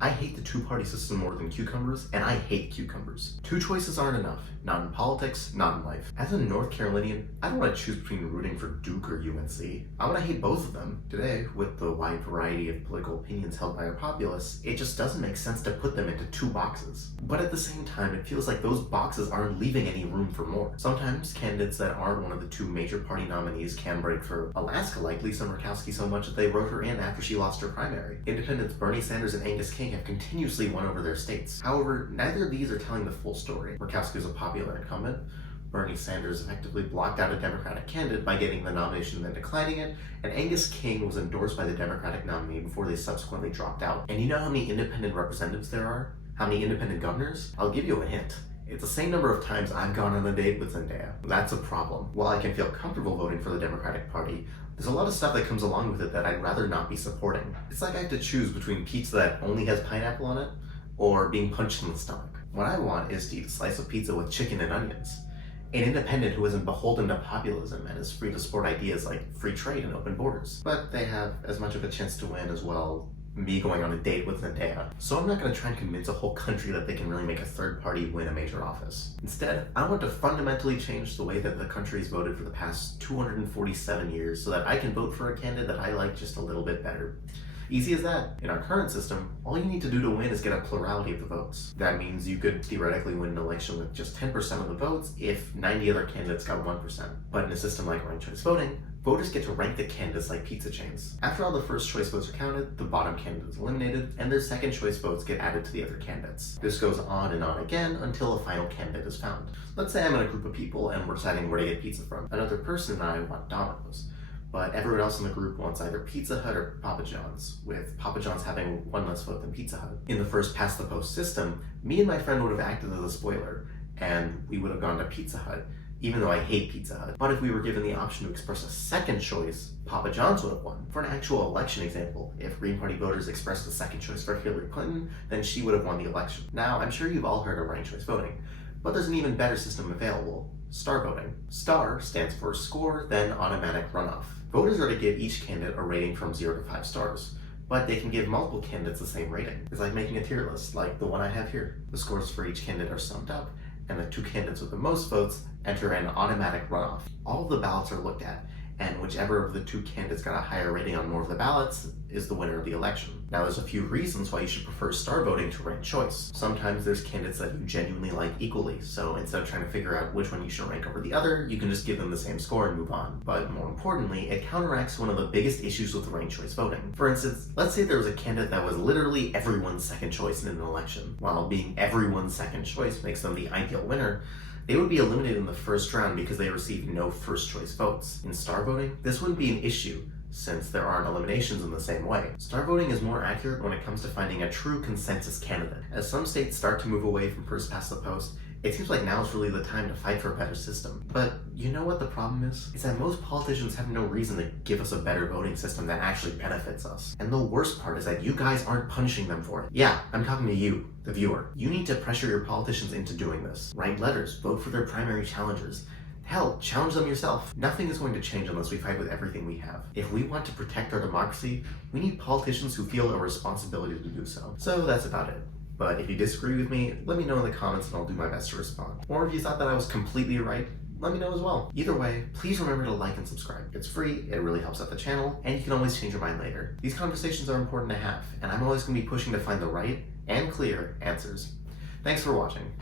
I hate the two-party system more than cucumbers, and I hate cucumbers. Two choices aren't enough. Not in politics, not in life. As a North Carolinian, I don't want to choose between rooting for Duke or UNC. I want to hate both of them. Today, with the wide variety of political opinions held by our populace, it just doesn't make sense to put them into two boxes. But at the same time, it feels like those boxes aren't leaving any room for more. Sometimes, candidates that aren't one of the two major party nominees can break for Alaska like Lisa Murkowski so much that they wrote her in after she lost her primary. Independents Bernie Sanders and Angus King have continuously won over their states. However, neither of these are telling the full story. Murkowski is a popular incumbent. Bernie Sanders effectively blocked out a Democratic candidate by getting the nomination and then declining it, and Angus King was endorsed by the Democratic nominee before they subsequently dropped out. And you know how many independent representatives there are? How many independent governors? I'll give you a hint. It's the same number of times I've gone on a date with Zendaya. That's a problem. While I can feel comfortable voting for the Democratic Party, there's a lot of stuff that comes along with it that I'd rather not be supporting. It's like I have to choose between pizza that only has pineapple on it, or being punched in the stomach. What I want is to eat a slice of pizza with chicken and onions. An independent who isn't beholden to populism and is free to support ideas like free trade and open borders. But they have as much of a chance to win as well me going on a date with Zendaya. So I'm not going to try and convince a whole country that they can really make a third party win a major office. Instead, I want to fundamentally change the way that the country's voted for the past 247 years so that I can vote for a candidate that I like just a little bit better. Easy as that. In our current system, all you need to do to win is get a plurality of the votes. That means you could theoretically win an election with just 10% of the votes if 90 other candidates got 1%. But in a system like ranked choice voting, voters get to rank the candidates like pizza chains. After all the first choice votes are counted, the bottom candidate is eliminated, and their second choice votes get added to the other candidates. This goes on and on again until a final candidate is found. Let's say I'm in a group of people and we're deciding where to get pizza from. Another person and I want Domino's, but everyone else in the group wants either Pizza Hut or Papa John's, with Papa John's having one less vote than Pizza Hut. In the first past the post system, me and my friend would have acted as a spoiler, and we would have gone to Pizza Hut, even though I hate Pizza Hut. But if we were given the option to express a second choice, Papa John's would have won. For an actual election example, if Green Party voters expressed a second choice for Hillary Clinton, then she would have won the election. Now, I'm sure you've all heard of ranked choice voting, but there's an even better system available: star voting. Star stands for score, then automatic runoff. Voters are to give each candidate a rating from 0 to 5 stars, but they can give multiple candidates the same rating. It's like making a tier list, like the one I have here. The scores for each candidate are summed up, and the two candidates with the most votes enter an automatic runoff. All of the ballots are looked at, and whichever of the two candidates got a higher rating on more of the ballots is the winner of the election. Now, there's a few reasons why you should prefer star voting to ranked choice. Sometimes there's candidates that you genuinely like equally, so instead of trying to figure out which one you should rank over the other, you can just give them the same score and move on. But more importantly, it counteracts one of the biggest issues with ranked choice voting. For instance, let's say there was a candidate that was literally everyone's second choice in an election. While being everyone's second choice makes them the ideal winner, they would be eliminated in the first round because they received no first choice votes. In star voting, this wouldn't be an issue, since there aren't eliminations in the same way. Star voting is more accurate when it comes to finding a true consensus candidate. As some states start to move away from first past the post, it seems like now is really the time to fight for a better system. But you know what the problem is? It's that most politicians have no reason to give us a better voting system that actually benefits us. And the worst part is that you guys aren't punishing them for it. Yeah, I'm talking to you, the viewer. You need to pressure your politicians into doing this. Write letters, vote for their primary challengers. Hell, challenge them yourself. Nothing is going to change unless we fight with everything we have. If we want to protect our democracy, we need politicians who feel a responsibility to do so. So that's about it. But if you disagree with me, let me know in the comments and I'll do my best to respond. Or if you thought that I was completely right, let me know as well. Either way, please remember to like and subscribe. It's free, it really helps out the channel, and you can always change your mind later. These conversations are important to have, and I'm always going to be pushing to find the right and clear answers. Thanks for watching.